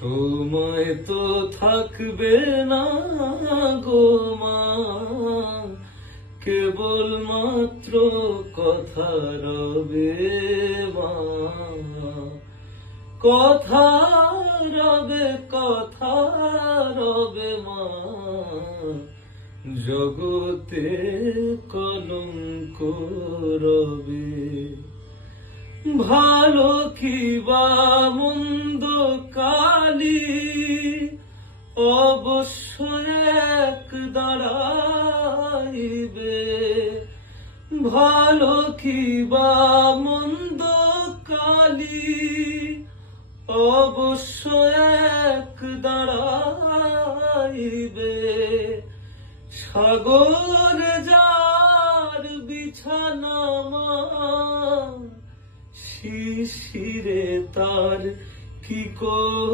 সময় তো থাকবে না গো মা, কেবল মাত্র কথা রবে মা, কথা রবে মা, জগতে কলঙ্ক রবে। ভালো কি বা মন্দ কালি অবশ্যই এক দাঁড়াইবে, ভালো কি বা মন্দ কালি অবশ্যই এক দাঁড়াইবে। সাগরে যার বিছানা মা, শিশিরে তার কি